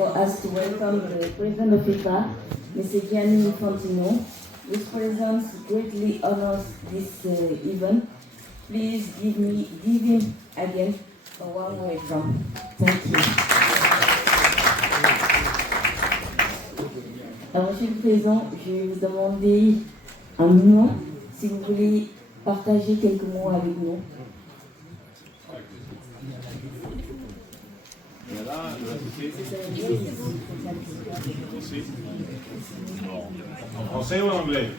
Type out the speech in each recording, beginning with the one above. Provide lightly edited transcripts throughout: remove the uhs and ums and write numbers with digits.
for us to welcome the President of FIFA, Mr. Gianni Infantino, whose presence greatly honors this event. Please give him again a warm welcome. Thank you. Alors, Monsieur le Président, je vais vous demander un moment, si vous voulez partager quelques mots avec nous. En français ou en anglais?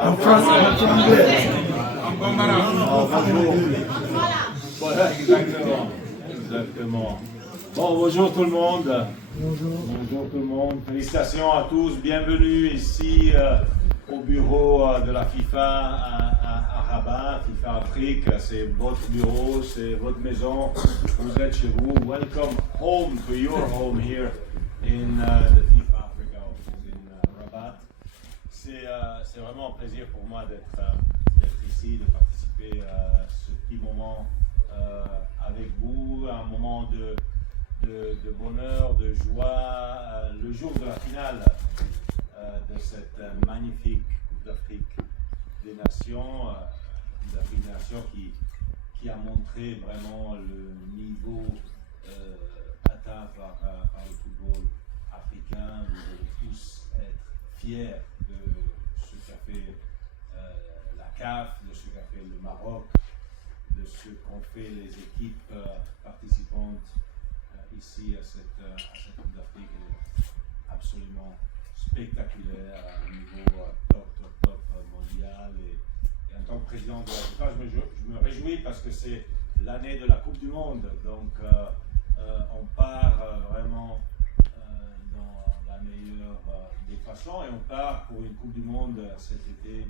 En français, en anglais. Voilà, exactement. Bon, bonjour tout le monde. Bonjour tout le monde. Félicitations à tous. Bienvenue ici au bureau de la FIFA à Rabat, FIFA Afrique. C'est votre bureau, c'est votre maison. Vous êtes chez vous. Welcome home to your home here in the FIFA Africa office in Rabat. C'est vraiment un plaisir pour moi d'être ici, de participer à ce petit moment avec vous, un moment de bonheur, de joie, le jour de la finale de cette magnifique Coupe d'Afrique des Nations, qui a montré vraiment le niveau atteint par le football africain. Vous devez tous être fiers de ce qu'a fait la CAF, de ce qu'a fait le Maroc, de ce qu'ont fait les équipes participantes ici à cette Coupe d'Afrique. Elle est absolument spectaculaire à un niveau top mondial. Et en tant que président de la FIFA, je me réjouis parce que c'est l'année de la Coupe du Monde. Donc on part vraiment dans la meilleure des façons et on part pour une Coupe du Monde cet été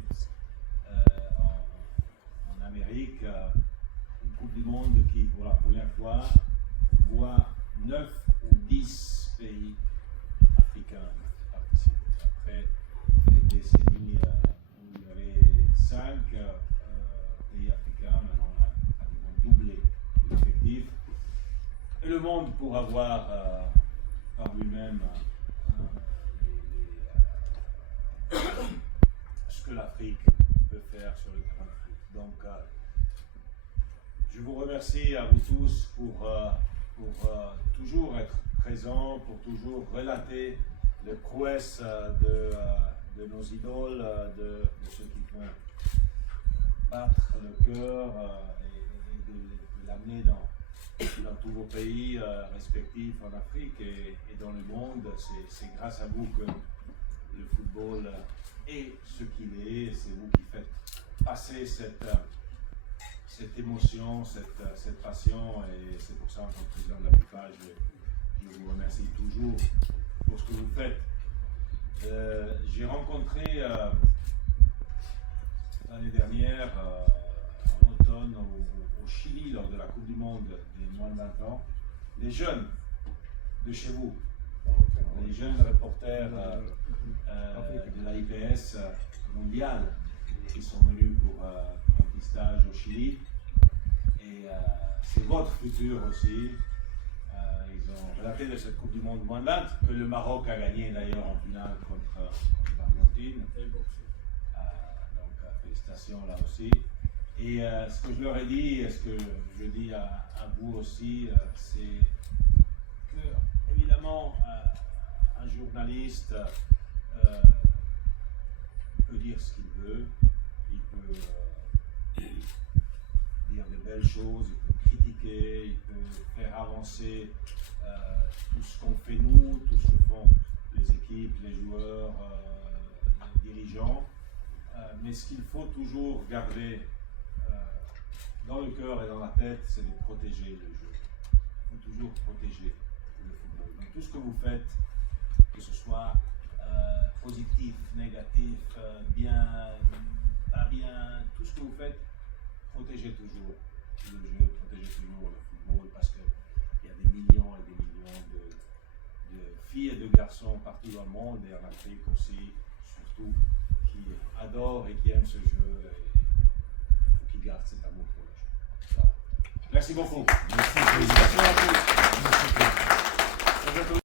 en Amérique. Une Coupe du Monde qui, pour la première fois, voit 9 ou 10 pays africains participer. Après des décennies où il y avait 5 pays africains, maintenant on a pratiquement doublé l'effectif. Et le monde pourra voir par lui-même ce que l'Afrique peut faire sur le terrain de foot. Donc, je vous remercie à vous tous pour toujours être présents, pour toujours relater les prouesses de nos idoles, de ceux qui font battre le cœur et de l'amener dans tous vos pays respectifs en Afrique et dans le monde. C'est grâce à vous que le football est ce qu'il est. C'est vous qui faites passer cette émotion, cette passion, et c'est pour ça, en tant que président de la FIFA, je vous remercie toujours pour ce que vous faites. J'ai rencontré l'année dernière, en automne, au Chili, lors de la Coupe du Monde des moins de 20 ans, les jeunes de chez vous, les jeunes reporters de la IPS mondiale qui sont venus pour un petit stage au Chili. Et c'est votre futur aussi. Ils ont relaté de cette Coupe du Monde moins de 20 que le Maroc a gagné d'ailleurs en finale contre l'Argentine. Donc félicitations là aussi. Et ce que je leur ai dit, et ce que je dis à vous aussi, c'est que évidemment un journaliste peut dire ce qu'il veut, il peut dire de belles choses, il peut critiquer, il peut faire avancer tout ce qu'on fait nous, tout ce que font les équipes, les joueurs, les dirigeants. Mais ce qu'il faut toujours garder dans le cœur et dans la tête, c'est de protéger le jeu. Il faut toujours protéger le football. Donc tout ce que vous faites, que ce soit positif, négatif, bien, pas bien, tout ce que vous faites, protégez toujours le jeu, protégez toujours le football, parce qu'il y a des millions et des millions de filles et de garçons partout dans le monde et en Afrique aussi, surtout, qui adorent et qui aiment ce jeu et qui gardent cet amour pour le jeu. Voilà. Merci beaucoup. Merci, président. Félicitations à tous.